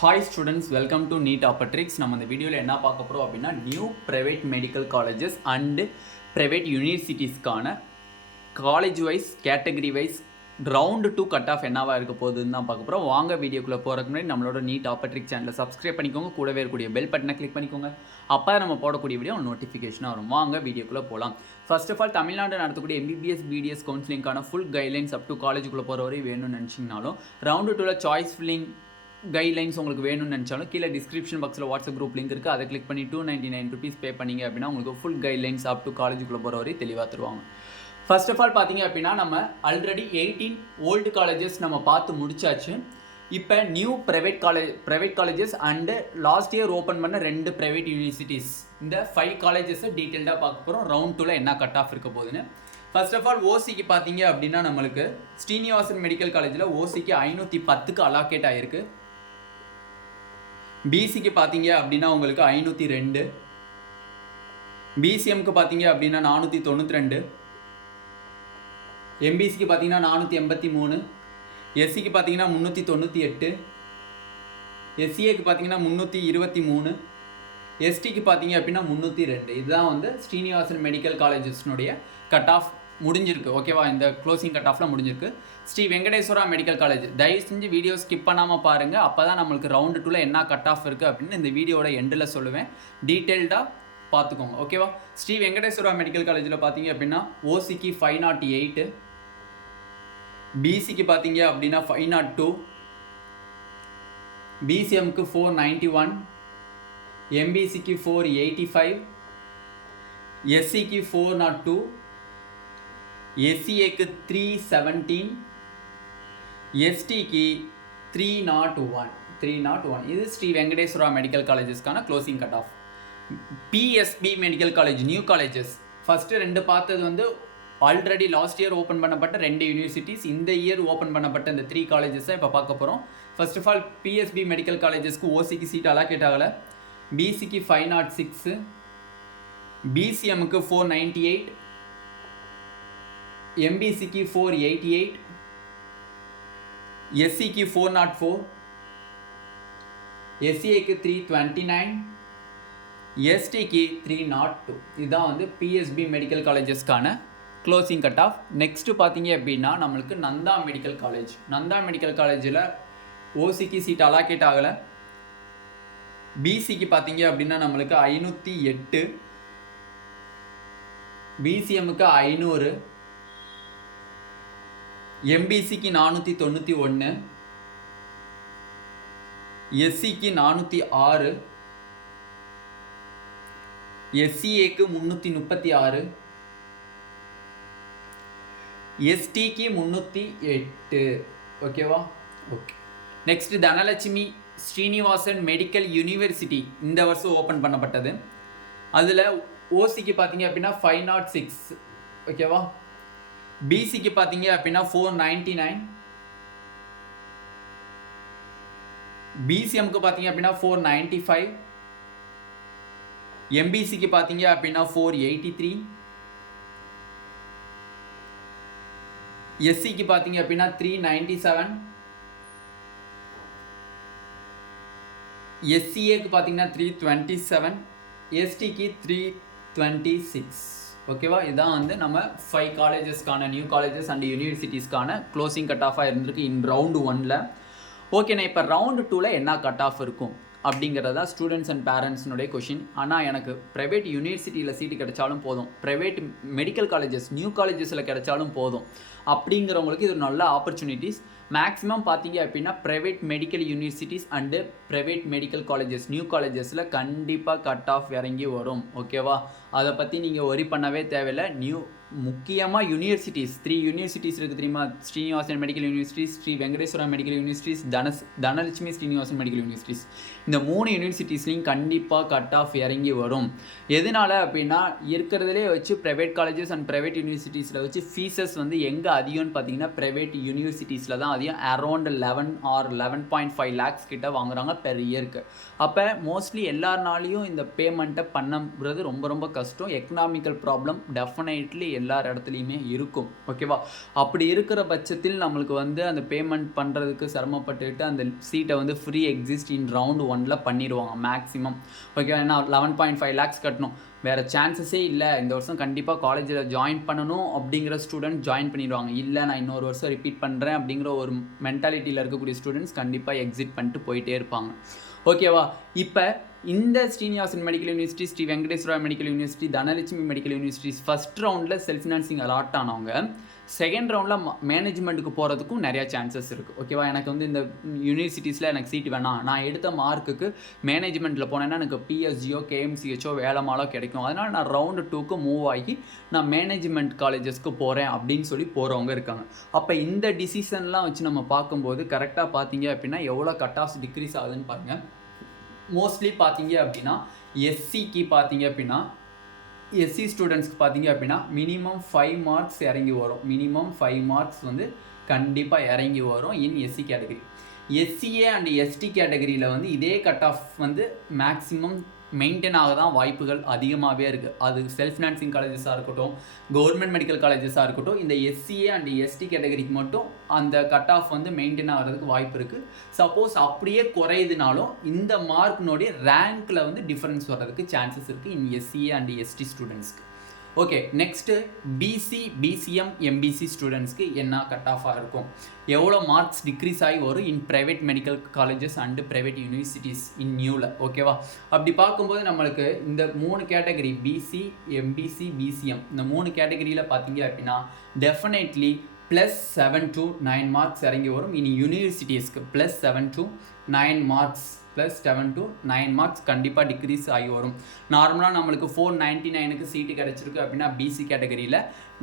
Hi students, welcome to Neet Optics. நம்ம இந்த வீடியோவில் என்ன பார்க்க போகிறோம் அப்படின்னா new private medical colleges and private யூனிவர்சிட்டிஸ்க்கான college wise category wise round 2 cut off என்னவாக இருக்க போகுதுன்னு தான் பார்க்க போகிறோம். வாங்க வீடியோக்குள்ளே போகிறதுக்கு முன்னாடி நம்மளோட நீட் ஆப்பட்ரிக் சேனலை சப்ஸ்கிரைப் பண்ணிக்கோங்க, கூடவே இருக்கக்கூடிய பெல் பட்டனை கிளிக் பண்ணிக்கோங்க. அப்போ நம்ம போடக்கூடிய வீடியோ நோட்டிஃபிகேஷனாக வரும். வாங்க வீடியோக்குள்ளே போகலாம். ஃபர்ஸ்ட் ஆஃப் ஆல் தமிழ்நாடு நடத்தக்கூடிய MBBS BDS கவுன்சிலிங்கான ஃபுல் கைட்லைன்ஸ் அப் டு காலேஜுக்குள்ளே போகிற வரை வேணும்னு நினச்சிங்கனாலும் ரவுண்டு 2ல் சாய்ஸ் ஃபில்லிங் கைட்லைன்ஸ் உங்களுக்கு வேணும்னு நினச்சாலும் கீழே டிஸ்கிரிப்ஷன் பாக்ஸில் வாட்ஸ்அப் குரூப் லிங்க் இருக்குது, அதை கிளிக் பண்ணி 299 ருபீஸ் பே பண்ணிங்க அப்படின்னா உங்களுக்கு ஃபுல் கைட்லைன்ஸ் அப் டு காலேஜுக்குள்ளே போகிற வரை தெளிவாக தருவாங்க. ஃபர்ஸ்ட் ஆஃப் ஆல் பார்த்தீங்க அப்படின்னா நம்ம ஆல்ரெடி 18 ஓல்டு காலேஜஸ் நம்ம பார்த்து முடிச்சாச்சு. இப்போ new private colleges and last year open பண்ண 2 ப்ரைவேட் யூனிவர்சிட்டிஸ், இந்த 5 காலேஜஸை டீட்டெயில்டாக பார்க்க போகிறோம். ரவுண்ட் 2ல் என்ன கட் ஆஃப் இருக்க போகுதுன்னு. ஃபர்ஸ்ட் ஆஃப் ஆல் ஓசிக்கு பார்த்தீங்க அப்படின்னா நம்மளுக்கு ஸ்ரீனிவாசன் மெடிக்கல் காலேஜில் ஓசிக்கு 510க்கு அலாக்கேட் ஆகிருக்கு. பிசிக்கு பார்த்தீங்க அப்படின்னா உங்களுக்கு 502, பிசிஎம்க்கு பார்த்தீங்க அப்படின்னா 492, எம்பிசிக்கு பார்த்தீங்கன்னா 483, எஸ்சிக்கு பார்த்தீங்கன்னா 398, எஸ்சிஏக்கு பார்த்தீங்கன்னா 323, எஸ்டிக்கு பார்த்தீங்க அப்படின்னா 302. இதுதான் வந்து ஸ்ரீனிவாசன் மெடிக்கல் காலேஜஸ்னுடைய கட் ஆஃப் முடிஞ்சிருக்கு. ஓகேவா, இந்த க்ளோசிங் கட் ஆஃபில் முடிஞ்சிருக்கு. ஸ்ரீ வெங்கடேஸ்வரா மெடிக்கல் காலேஜ் தயவு செஞ்சு வீடியோ ஸ்கிப் பண்ணாமல் பாருங்கள், அப்போ தான் நம்மளுக்கு ரவுண்டு 2ல் என்ன கட் ஆஃப் இருக்குது அப்படின்னு இந்த வீடியோட எண்டில் சொல்லுவேன். டீட்டெயில்டாக பார்த்துக்கோங்க. ஓகேவா, ஸ்ரீ வெங்கடேஸ்வரா மெடிக்கல் காலேஜில் பார்த்தீங்க அப்படின்னா ஓசிக்கு 508, பிசிக்கு பார்த்தீங்க அப்படின்னா 502, பிசிஎம்க்கு 491, எம்பிசிக்கு 485, எஸ்சிக்கு 402, எஸ்சிஏக்கு 317, எஸ்டிக்கு 301. இது ஸ்ரீ வெங்கடேஸ்வரா மெடிக்கல் காலேஜஸ்க்கான closing cut off. PSP medical college new colleges first 2 பார்த்தது வந்து ஆல்ரெடி லாஸ்ட் இயர் ஓப்பன் பண்ணப்பட்ட 2 யூனிவர்சிட்டிஸ், இந்த இயர் ஓப்பன் பண்ணப்பட்ட இந்த 3 காலேஜஸை இப்போ பார்க்க போகிறோம். First of all PSP medical காலேஜஸ்க்கு ஓசிக்கு சீட் அலாக்கேட் ஆகலை. பிசிக்கு 506, பிசிஎம்க்கு 498, எம்பிசிக்கு 488, எஸ்சிக்கு 404, எஸ்சிஏக்கு 329, எஸ்டிக்கு 302. இதுதான் வந்து பிஎஸ்பி மெடிக்கல் காலேஜஸ்க்கான க்ளோசிங் கட் ஆஃப். நெக்ஸ்ட்டு பார்த்தீங்க அப்படின்னா நம்மளுக்கு நந்தா மெடிக்கல் காலேஜில் ஓசிக்கு சீட் அலாக்கேட் ஆகலை. பிசிக்கு பார்த்தீங்க அப்படின்னா நம்மளுக்கு 508, பிசிஎம்முக்கு 500, எம்பிசிக்கு 491, எஸ்சிக்கு 406, எஸ்சிஏக்கு 336, எஸ்டிக்கு 308. ஓகேவா, okay. Next Dhanalakshmi Srinivasan medical university இந்த வருஷம் ஓப்பன் பண்ணப்பட்டது. அதில் ஓசிக்கு பார்த்தீங்க அப்படின்னா 506. ஓகேவா, பிசிக்கு பார்த்தீங்க அப்படின்னா 499, பிசிஎம்க்கு பார்த்தீங்க அப்படின்னா 495, எம்பிசிக்கு பார்த்தீங்க அப்படின்னா 483, எஸ்சிக்கு பார்த்தீங்க அப்படின்னா 397, எஸ்சிஏக்கு பார்த்தீங்கன்னா 327, எஸ்டிக்கு 326. ஓகேவா, இதுதான் வந்து நம்ம 5 காலேஜஸ்க்கான நியூ காலேஜஸ் அண்ட் யூனிவர்சிட்டிஸ்க்கான க்ளோசிங் கட் ஆஃபாக இருந்திருக்கு இன் ரவுண்டு 1ல். ஓகேண்ணா, இப்போ ரவுண்டு 2ல் என்ன கட் ஆஃப் இருக்கும் அப்படிங்கிறதா ஸ்டூடெண்ட்ஸ் அண்ட் பேரண்ட்ஸ்னுடைய கொஷின். ஆனால் எனக்கு ப்ரைவேட் யூனிவர்சிட்டியில் சீட்டு கிடைச்சாலும் போதும், ப்ரைவேட் மெடிக்கல் காலேஜஸ் நியூ காலேஜஸில் கிடைச்சாலும் போதும் அப்படிங்கிறவங்களுக்கு இது ஒரு நல்ல ஆப்பர்ச்சுனிட்டிஸ். மேக்ஸிமம் பார்த்தீங்க அப்படின்னா private medical universities and private medical colleges new காலேஜஸில் கண்டிப்பாக கட் ஆஃப் இறங்கி வரும். ஓகேவா, அதை பற்றி நீங்கள் ஒரி பண்ணவே தேவையில்லை. முக்கியமாக யூனிவர்சிட்டிஸ் 3 யூனிவர்சிட்டிஸ் இருக்குது தெரியுமா? Srinivasan medical universities, Sri Venkateswara medical universities, Dhanalakshmi Srinivasan medical universities, இந்த 3 யூனிவர்சிட்டிஸ்லையும் கண்டிப்பாக கட் ஆஃப் இறங்கி வரும். எதனால் அப்படின்னா இருக்கிறதுலே வச்சு ப்ரைவேட் காலேஜஸ் அண்ட் ப்ரைவேட் யூனிவர்சிட்டிஸில் வச்சு ஃபீஸஸ் வந்து எங்கே அதிகம்னு பார்த்தீங்கன்னா ப்ரைவேட் யூனிவர்சிட்டிஸில் தான் அதிகம். அரௌண்ட் 11 ஆர் 11.5 lakhs கிட்ட வாங்குறாங்க பெர் இயருக்கு. அப்போ மோஸ்ட்லி எல்லாருனாலையும் இந்த பேமெண்ட்டை பண்ணுறது ரொம்ப ரொம்ப கஷ்டம். எக்கனாமிக்கல் ப்ராப்ளம் டெஃபினெட்லி எல்லார் இடத்துலையுமே இருக்கும். ஓகேவா? அப்படி இருக்கிற பட்சத்தில் நம்மளுக்கு வந்து அந்த பேமெண்ட் பண்ணுறதுக்கு சிரமப்பட்டுட்டு அந்த சீட்டை வந்து ஃப்ரீ எக்ஸிஸ்ட் இன் ரவுண்ட் 1ல் பண்ணிடுவாங்க மேக்ஸிமம். ஓகேவா? ஏன்னா 11.5 lakhs கட்டணும், வேறு சான்சஸே இல்லை, இந்த வருஷம் கண்டிப்பாக காலேஜில் ஜாயின் பண்ணணும் அப்படிங்கிற ஸ்டூடெண்ட் ஜாயின் பண்ணிடுவாங்க. இல்லை நான் இன்னொரு வருஷம் ரிப்பீட் பண்ணுறேன் அப்படிங்கிற ஒரு மென்டாலிட்டியில் இருக்கக்கூடிய ஸ்டூடெண்ட்ஸ் கண்டிப்பாக எக்ஸிட் பண்ணிட்டு போயிட்டே இருப்பாங்க. ஓகேவா? இப்போ இந்த Srinivasan medical university, Sri Venkateswara medical university, Dhanalakshmi medical universities first ரவுண்டில் செல்ஃப் ஃபினான்சிங் அலாட் ஆனவங்க செகண்ட் ரவுண்டில் மேனேஜ்மெண்ட்டுக்கு போகிறதுக்கும் நிறையா சான்சஸ் இருக்குது. ஓகேவா? எனக்கு வந்து இந்த யூனிவர்சிட்டிஸில் எனக்கு சீட் வேணாம், நான் எடுத்த மார்க்குக்கு மேனேஜ்மெண்ட்டில் போனேன்னா எனக்கு பிஎஸ்ஜியோ கேஎம்சிஹெச்சோ வேலைமாலோ கிடைக்கும், அதனால் நான் ரவுண்டு 2க்கு மூவ் ஆகி நான் மேனேஜ்மெண்ட் காலேஜஸ்க்கு போகிறேன் அப்படின்னு சொல்லி போகிறவங்க இருக்காங்க. அப்போ இந்த டிசிஷன்லாம் வச்சு நம்ம பார்க்கும்போது கரெக்டாக பார்த்தீங்க அப்படின்னா எவ்வளோ கட் ஆஃப்ஸ் டிக்ரீஸ் ஆகுதுன்னு பாருங்கள். மோஸ்ட்லி பார்த்தீங்க அப்படின்னா எஸ்சிக்கு பார்த்தீங்க அப்படின்னா எஸ்சி ஸ்டூடெண்ட்ஸ்க்கு பார்த்தீங்க அப்படின்னா மினிமம் 5 மார்க்ஸ் இறங்கி வரும். மினிமம் 5 மார்க்ஸ் வந்து கண்டிப்பாக இறங்கி வரும் in SC category. SCA and ST கேட்டகரியில் வந்து இதே கட் ஆஃப் வந்து மேக்ஸிமம் மெயின்டைன் ஆக தான் வாய்ப்புகள் அதிகமாகவே இருக்குது. அது செல்ஃப் ஃபினான்சிங் காலேஜஸாக இருக்கட்டும், கவர்மெண்ட் மெடிக்கல் காலேஜஸாக இருக்கட்டும், இந்த எஸ்சிஏ அண்ட் எஸ்டி கேட்டகரிக்கு மட்டும் அந்த கட் ஆஃப் வந்து மெயின்டைன் ஆகிறதுக்கு வாய்ப்பு இருக்குது. சப்போஸ் அப்படியே குறையுதுனாலும் இந்த மார்க்னுடைய ரேங்க்கில் வந்து டிஃப்ரென்ஸ் வர்றதுக்கு சான்சஸ் இருக்குது இன் எஸ்சிஏ அண்ட் எஸ்டி ஸ்டூடெண்ட்ஸ்க்கு. Okay, next BC, BCM, MBC ஸ்டூடெண்ட்ஸ்க்கு என்ன கட் ஆஃபாக இருக்கும், எவ்வளோ மார்க்ஸ் டிக்ரீஸ் ஆகி வரும் in private medical colleges and private universities in நியூவில். ஓகேவா? அப்படி பார்க்கும்போது நம்மளுக்கு இந்த 3 கேட்டகரி பிசி, எம்பிசி, பிசிஎம், இந்த 3 கேட்டகரியில் பார்த்தீங்க அப்படின்னா டெஃபினெட்லி +7 to 9 மார்க்ஸ் இறங்கி வரும். இனி யூனிவர்சிட்டிஸ்க்கு +7 to 9 மார்க்ஸ், +7 to 9 மார்க்ஸ் கண்டிப்பாக டிக்ரீஸ் ஆகி வரும். நார்மலாக நம்மளுக்கு 499க்கு சீட்டு கிடச்சிருக்கு அப்படின்னா பிசி கேட்டகரியில்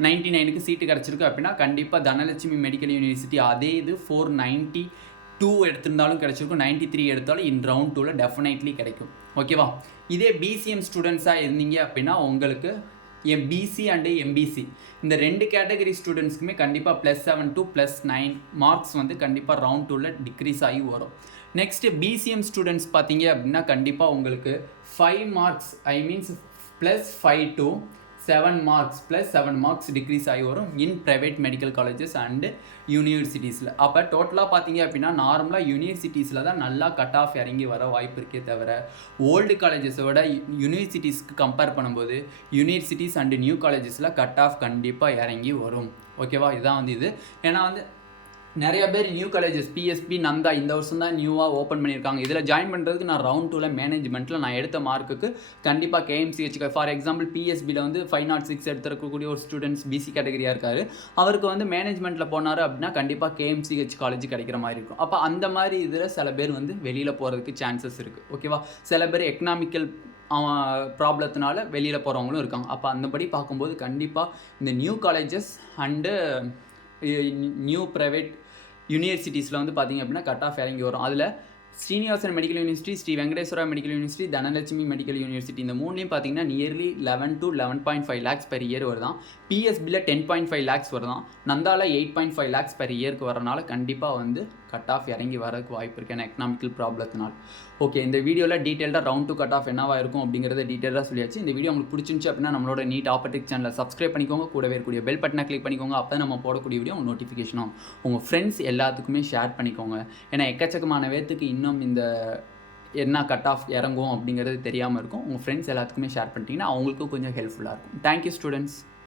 99க்கு சீட்டு கிடச்சிருக்கு அப்படின்னா கண்டிப்பாக தனலட்சுமி மெடிக்கல் யூனிவர்சிட்டி அதே இது 492 எடுத்திருந்தாலும் கிடச்சிருக்கும், 93 எடுத்தாலும் இன் ரவுண்ட் 2ல் டெஃபினெட்லி கிடைக்கும். ஓகேவா? இதே பிசிஎம் ஸ்டூடெண்ட்ஸாக இருந்தீங்க அப்படின்னா உங்களுக்கு பிசி அண்டு எம்பிசி இந்த 2 கேட்டகரி ஸ்டூடெண்ட்ஸ்க்குமே கண்டிப்பாக +7 to +9 மார்க்ஸ் வந்து கண்டிப்பாக ரவுண்ட் 2ல் டிக்ரீஸ் ஆகி வரும். நெக்ஸ்ட்டு பிசிஎம் ஸ்டூடெண்ட்ஸ் பார்த்தீங்க அப்படின்னா கண்டிப்பாக உங்களுக்கு 5 marks +5 to 7 marks +7 marks decrease ஆகி வரும் in private medical colleges and யூனிவர்சிட்டிஸில். அப்போ டோட்டலாக பார்த்தீங்க அப்படின்னா நார்மலாக யூனிவர்சிட்டிஸில் தான் நல்லா கட் ஆஃப் இறங்கி வர வாய்ப்பு இருக்கே தவிர ஓல்டு காலேஜஸை விட யூனிவர்சிட்டிஸ்க்கு கம்பேர் பண்ணும்போது யூனிவர்சிட்டிஸ் அண்டு நியூ காலேஜஸில் கட் ஆஃப் கண்டிப்பாக இறங்கி வரும். ஓகேவா? இதுதான் வந்து இது. ஏன்னா வந்து நிறைய பேர் நியூ காலேஜஸ் பிஎஸ்பி, நந்தா இந்த வருஷம் தான் நியூவாக ஓப்பன் பண்ணியிருக்காங்க. இதில் ஜாயின் பண்ணுறதுக்கு நான் ரவுண்ட் 2ல் மேனேஜ்மெண்ட்டில் நான் எடுத்த மார்க்குக்கு கண்டிப்பாக கேஎம்சிஹெச், ஃபார் எக்ஸாம்பிள் பிஎஸ்பியில் வந்து 506 எடுத்துருக்கக்கூடிய ஒரு ஸ்டூடெண்ட்ஸ் பிசி கேட்டகரியாக இருக்கார், அவருக்கு வந்து மேனேஜ்மெண்ட்டில் போனார் அப்படின்னா கண்டிப்பாக கேஎம்சிஹெச் காலேஜ் கிடைக்கிற மாதிரி இருக்கும். அப்போ அந்த மாதிரி இதில் சில பேர் வந்து வெளியில் போகிறதுக்கு சான்சஸ் இருக்குது. ஓகேவா? சில பேர் எக்கனாமிக்கல் ப்ராப்ளத்தினால வெளியில் போகிறவங்களும் இருக்காங்க. அப்போ அந்தபடி பார்க்கும்போது கண்டிப்பாக இந்த new colleges and new private யூனிவர்சிட்டிஸில் வந்து பார்த்திங்க அப்படின்னா கட் ஆஃப் இறங்கி வரும். அதில் Srinivasan medical university, Sri Venkateswara medical university, Dhanalakshmi medical university இந்த 3லையும் பார்த்தீங்கன்னா nearly 11 to 11.5 lakhs per year வருதான். பிஎஸ்பியில் 10.5 lakhs வருதான். நந்தாவில் 8.5 lakhs per yearக்கு வரனால கண்டிப்பாக வந்து கட் ஆஃப் இறங்கி வரதுக்கு வாய்ப்பு இருக்குது ஏன்னா எக்கனாமிக்கல் ப்ராப்ளத்தினால். ஓகே, இந்த வீடியோவில் டீட்டெயிலாக ரவுண்ட் 2 கட் ஆஃப் என்னவாக இருக்கும் அப்படிங்கிறத டீட்டெயிலாக சொல்லியாச்சு. இந்த வீடியோ உங்களுக்கு பிடிச்சிருந்துச்சு அப்படின்னா நம்மளோட நீட் ஆப்பர்டிக் சேனலை சப்ஸ்கிரைப் பண்ணிக்கோங்க, கூடவே இருக்கக்கூடிய பெல் பட்டனை கிளிக் பண்ணிக்கோங்க. அப்போ நம்ம போடக்கூடிய வீடியோ உங்கள் நோட்டிஃபிகேஷனும் உங்கள் ஃப்ரெண்ட்ஸ் எல்லாத்துக்குமே ஷேர் பண்ணிக்கோங்க. ஏன்னா எக்கச்சக்கமான பேர்த்துக்கு இன்னும் இந்த என்ன கட் ஆஃப் இறங்கும் அப்படிங்கிறது தெரியாமல் இருக்கும். உங்கள் ஃப்ரெண்ட்ஸ் எல்லாத்துக்குமே ஷேர் பண்ணிட்டீங்கன்னா அவங்களுக்கும் கொஞ்சம் ஹெல்ப்ஃபுல்லாக இருக்கும். Thank you students.